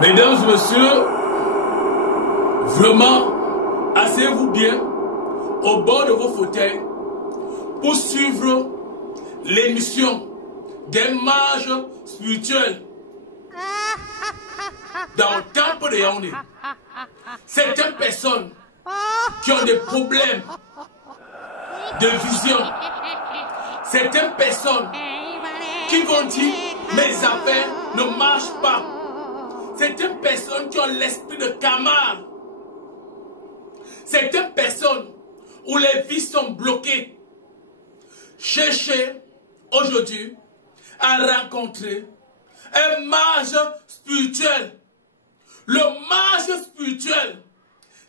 Mesdames et messieurs, vraiment, asseyez-vous bien au bord de vos fauteuils pour suivre l'émission des mages spirituels dans le temple de Yaoundé. Certaines personnes qui ont des problèmes de vision, certaines personnes qui vont dire mes affaires ne marchent pas, certaines personnes qui ont l'esprit de Kamar, certaines personnes où les vies sont bloquées. Cherchez aujourd'hui à rencontrer un mage spirituel. Le mage spirituel,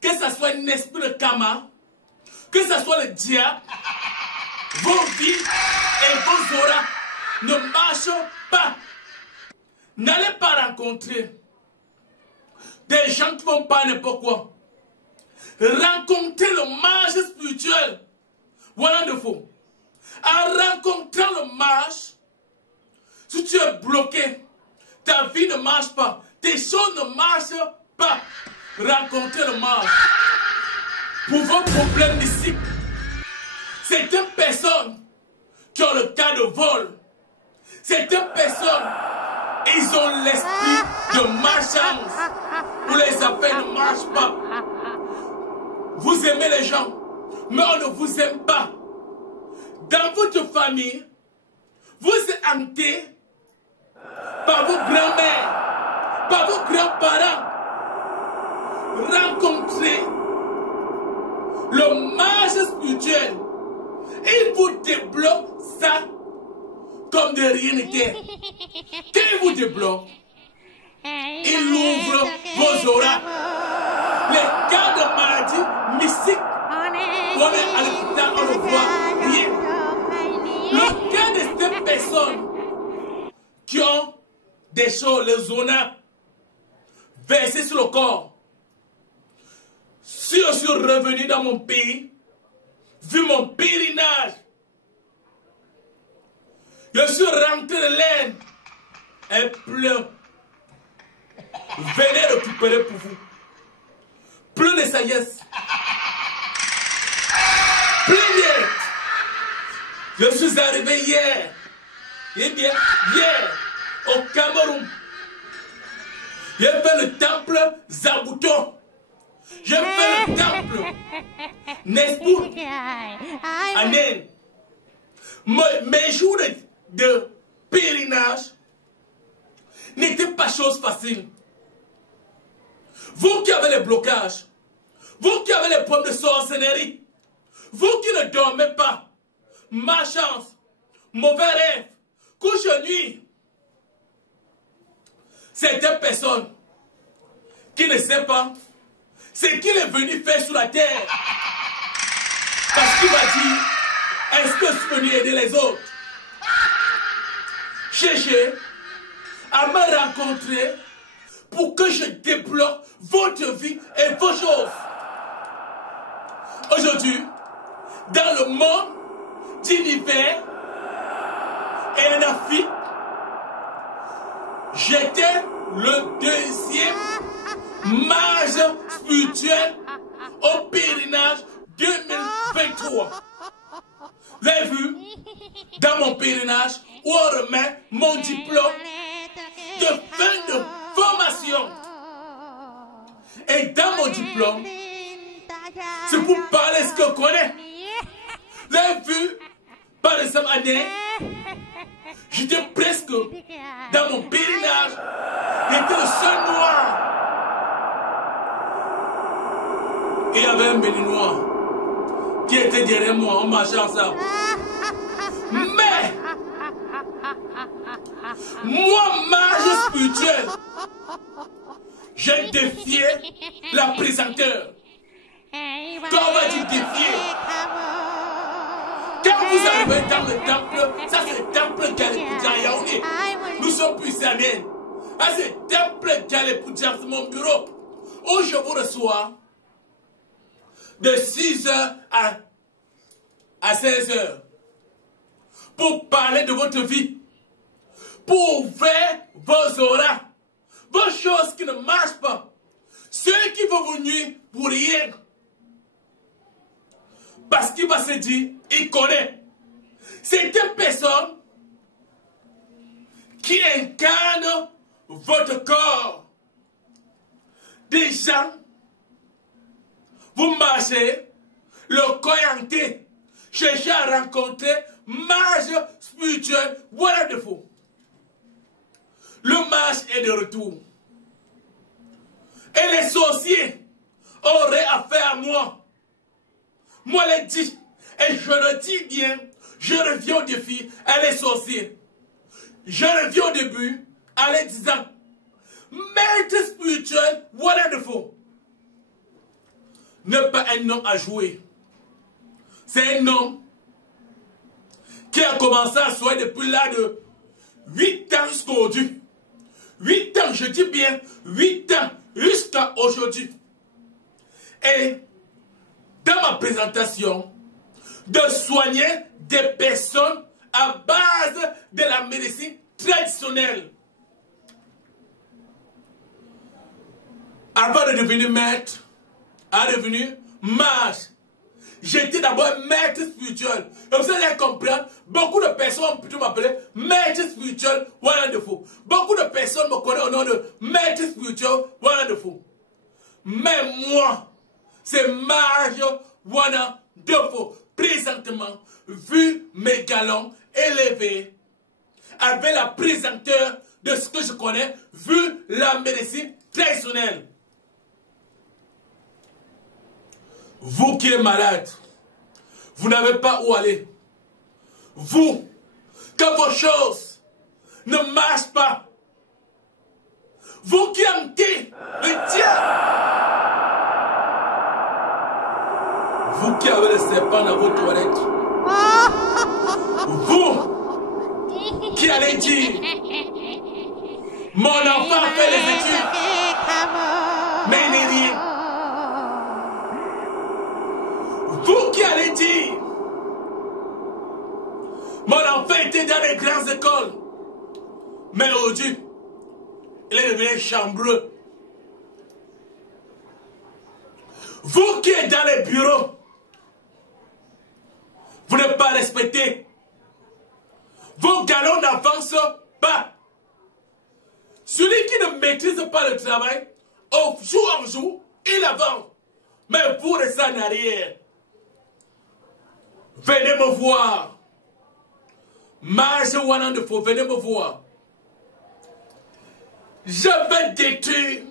que ce soit un esprit de Kama, que ce soit le diable, vos vies et vos auras ne marchent pas. N'allez pas rencontrer des gens qui vont pas n'importe quoi. Rencontrez le mage spirituel. Voilà de faux. En rencontrant le mage, si tu es bloqué, ta vie ne marche pas, tes choses ne marchent pas, rencontrez le mage. Pour vos problèmes ici, certaines personnes qui ont le cas de vol, certaines personnes, ils ont l'esprit de malchance, où les affaires ne marchent pas. Vous aimez les gens, mais on ne vous aime pas. Dans votre famille, vous êtes hanté par vos grands-mères, par vos grands-parents. Rencontrez le mage spirituel. Il vous débloque ça comme de rien n'était. Quand il vous débloque, il ouvre vos auras. Les cas de maladie mystique, on est à l'hôpital, on ne voit rien. Le cas de ces personnes qui ont des choses, les zonas versées sur le corps. Si je suis revenu dans mon pays, vu mon pèlerinage, je suis rentré de l'aine et plein. Venez récupérer pour vous. Plein de sagesse. Plein. Je suis arrivé hier. Eh bien, hier, au Cameroun. J'ai fait le temple Zabouto. J'ai fait le temple Nespour. Amen. Mes jours de pèlerinage n'étaient pas chose facile. Vous qui avez les blocages, vous qui avez les problèmes de sorcellerie, vous qui ne dormez pas, malchance, mauvais rêve, couche de nuit, certaines personnes qui ne savent pas ce qu'il est venu faire sur la terre. Parce qu'il va dire, est-ce que je suis venu aider les autres? Cherchez à me rencontrer pour que je débloque votre vie et vos choses. Aujourd'hui, dans le monde d'univers et en Afrique, j'étais le deuxième mage spirituel au pèlerinage 2023. Vous avez vu, dans mon pèlerinage, où on remet mon diplôme de fin de formation. Et dans mon diplôme, c'est pour parler ce que je connais. Vous avez vu, par exemple, année, j'étais presque dans mon pèlerinage, j'étais le seul noir. Il y avait un béninois qui était derrière moi, on marchait ensemble. Mais, moi, mage spirituel, j'ai défié la présenteur. Quand on va dire défier, quand vous arrivez dans le temple, ça c'est le temple Galépoudia Yaoundé. Nous sommes puissanais. Ah, c'est le temple Galépoudia, c'est mon bureau. Où je vous reçois de 6h à 16h pour parler de votre vie, pour ouvrir vos auras, vos choses qui ne marchent pas, ceux qui vont vous nuire pour rien. Parce qu'il va se dire, il connaît. C'est une personne qui incarne votre corps. Des gens, vous marchez, le corps entier, cherchez à rencontrer marche spirituelle, voilà le défaut. Le marche est de retour. Et les sorciers auraient affaire à moi. Moi, les dis, et je le dis bien, je reviens au défi à les sorciers. Je reviens au début en les disant, maître spirituel, voilà le défaut. N'est pas un homme à jouer. C'est un homme qui a commencé à soigner depuis là de 8 ans jusqu'à aujourd'hui. 8 ans, je dis bien 8 ans jusqu'à aujourd'hui. Et dans ma présentation, de soigner des personnes à base de la médecine traditionnelle. Avant de devenir maître, à devenir mage, j'étais d'abord maître spirituel. Et vous allez comprendre, beaucoup de personnes ont plutôt m'appeler maître spirituel, voilà de faux. Beaucoup de personnes me connaissent au nom de maître spirituel, voilà de faux. Mais moi, c'est mage, voilà de faux. Présentement, vu mes galons élevés, avec la présenteur de ce que je connais, vu la médecine traditionnelle. Vous qui êtes malade, vous n'avez pas où aller. Vous, quand vos choses ne marchent pas, vous qui hantez le diable, vous qui avez le serpent dans vos toilettes, vous qui allez dire, mon enfant fait les études, mais il n'est rien. Vous qui allez dire, mon enfant était dans les grandes écoles, mais aujourd'hui, il est devenu chambreux. Vous qui êtes dans les bureaux, vous n'êtes pas respecté. Vos galons n'avancent pas. Celui qui ne maîtrise pas le travail, au jour en jour, il avance. Mais vous restez en arrière. Venez me voir. Marche Wana de faux, venez me voir. Je vais détruire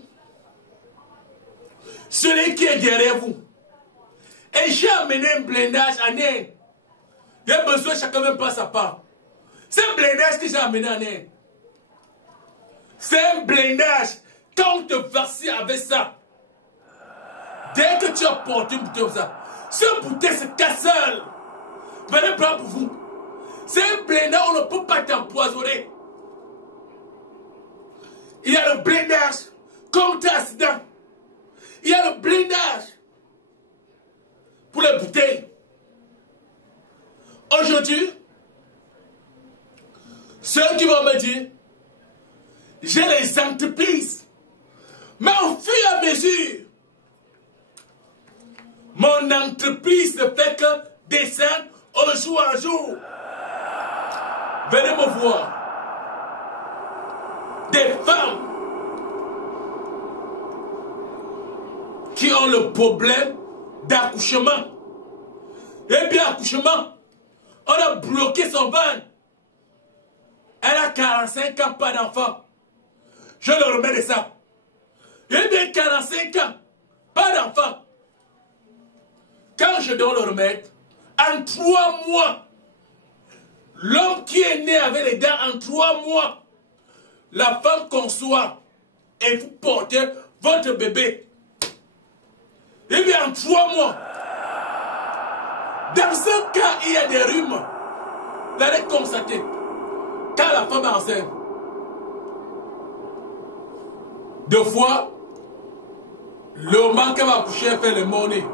celui qui est derrière vous. Et j'ai amené un blindage en Inde. Il y a besoin que chacun même passe à part. C'est un blindage que j'ai amené en Inde. C'est un blindage. Quand on te vaccine avec ça, dès que tu as porté une bouteille comme ça, ce bouteille se casse seul. Venez prendre pour vous. C'est un blindage, on ne peut pas t'empoisonner. Il y a le blindage contre accident. Il y a le blindage pour les bouteilles. Aujourd'hui, ceux qui vont me dire, j'ai les entreprises, mais au fur et à mesure, mon entreprise ne fait que descendre au jour en jour. Venez me voir. Des femmes qui ont le problème d'accouchement. Eh bien, accouchement, on a bloqué son ventre. Elle a 45 ans, pas d'enfant. Je le remets de ça. Eh bien, 45 ans, pas d'enfant. Quand je dois le remettre, en 3 mois, l'homme qui est né avec les dents, en 3 mois, la femme conçoit et vous portez votre bébé. Eh bien, en 3 mois, dans ce cas, il y a des rhumes. Vous allez constater, quand la femme est enceinte, 2 fois, le moment qu'elle va accoucher, fait le monnaie.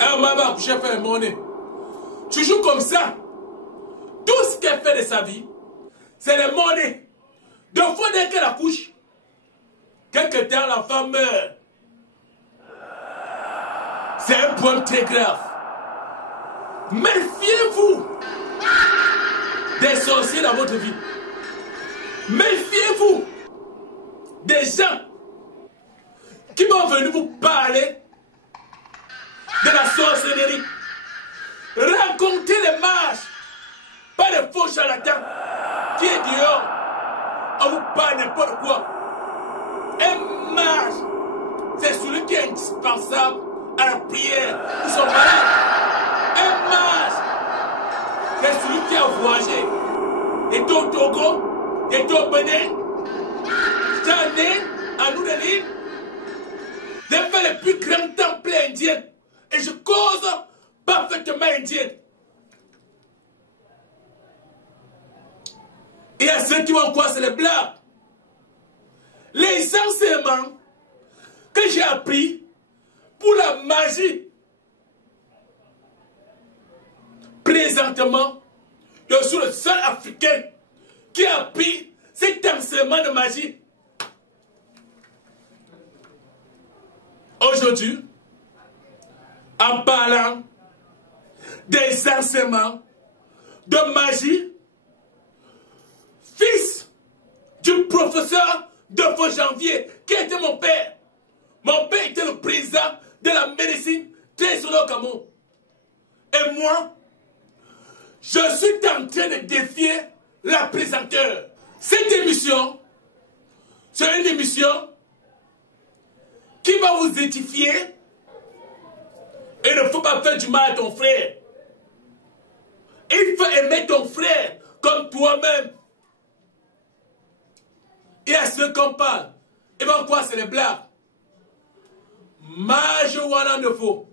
Un moment va accoucher, fait le monnaie. Toujours comme ça. Tout ce qu'elle fait de sa vie, c'est le monnaie. 2 fois dès qu'elle accouche, quelque temps l'enfant meurt. C'est un problème très grave. Méfiez-vous des sorciers dans votre vie. Méfiez-vous des gens qui vont venir vous parler de la sorcellerie. Rencontrez les mages, pas de faux charlatans qui est dehors. On vous parle n'importe quoi. Un mage, c'est celui qui est indispensable à la prière. Ils sont malades. Un mage, c'est celui qui a voyagé. Il était au Togo, il était au Bénin, j'étais né à New Delhi. J'ai fait le plus grand temple indien et je cause parfaitement indien. Il y a ceux qui vont croire c'est les blagues. Les enseignements que j'ai appris pour la magie. Présentement, je suis le seul Africain qui a appris cet enseignement de magie. Aujourd'hui, en parlant des enseignements de magie, fils du professeur de Janvier, qui était mon père. Mon père était le président de la médecine traditionnelle au Cameroun. Et moi, je suis en train de défier la présenteur. Cette émission, c'est une émission qui va vous édifier. Et il ne faut pas faire du mal à ton frère. Il faut aimer ton frère comme toi-même. Et à ceux qu'on parle, ils vont croire c'est les blagues. Mage Wanandefo.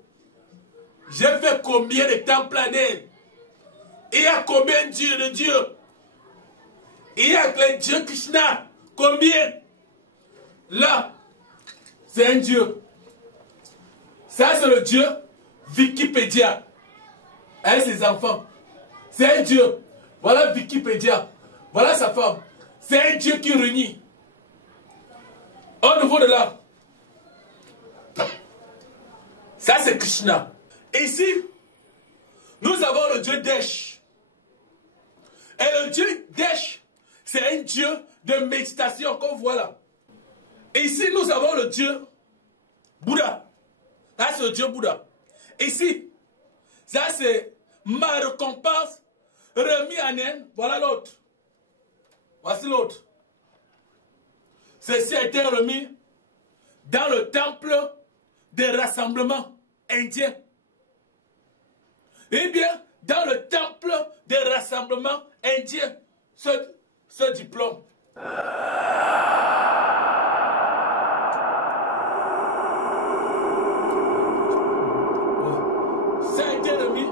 J'ai fait combien de temps planer? Il y a combien de dieux? Il y a le dieu Krishna. Combien? Là, c'est un dieu. Ça, c'est le dieu Wikipédia. Avec ses enfants. C'est un dieu. Voilà Wikipédia. Voilà sa femme. C'est un dieu qui réunit. Au niveau de là. Ça, c'est Krishna. Ici, nous avons le dieu Desh. Et le dieu Desh, c'est un dieu de méditation, comme voilà. Ici, nous avons le dieu Bouddha. Ça, c'est le dieu Bouddha. Ici, ça, c'est ma récompense remis en Inde. Voilà l'autre. Voici l'autre. Ceci a été remis dans le temple des rassemblements indiens. Eh bien, dans le temple des rassemblements indiens, ce diplôme. Ça a été remis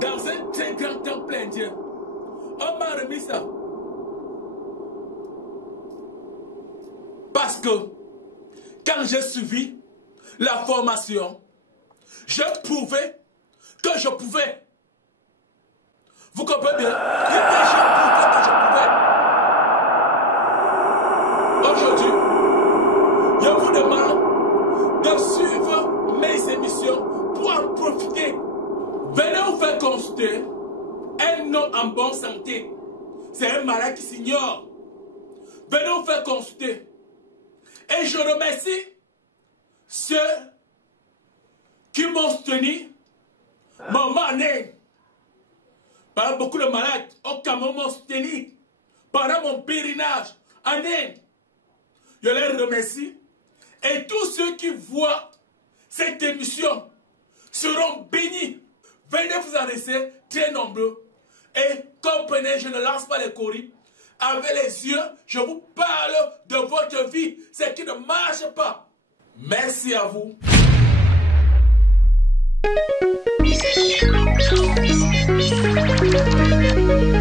dans un très grand temple indien. On m'a remis ça. Parce que quand j'ai suivi la formation, je prouvais que je pouvais. Vous comprenez bien? Je prouvais que je pouvais. Aujourd'hui, je vous demande de suivre mes émissions pour en profiter. Venez vous faire consulter un homme en bonne santé. C'est un malade qui s'ignore. Venez vous faire consulter. Et je remercie ceux qui m'ont soutenu. Maman en Inde. Par beaucoup de malades au Cameroun m'ont soutenu. Pendant mon pèlerinage en Inde. Je les remercie. Et tous ceux qui voient cette émission seront bénis. Venez vous adresser très nombreux. Et comprenez, je ne lance pas les coris. Avec les yeux, je vous parle de votre vie, ce qui ne marche pas. Merci à vous. Thank you.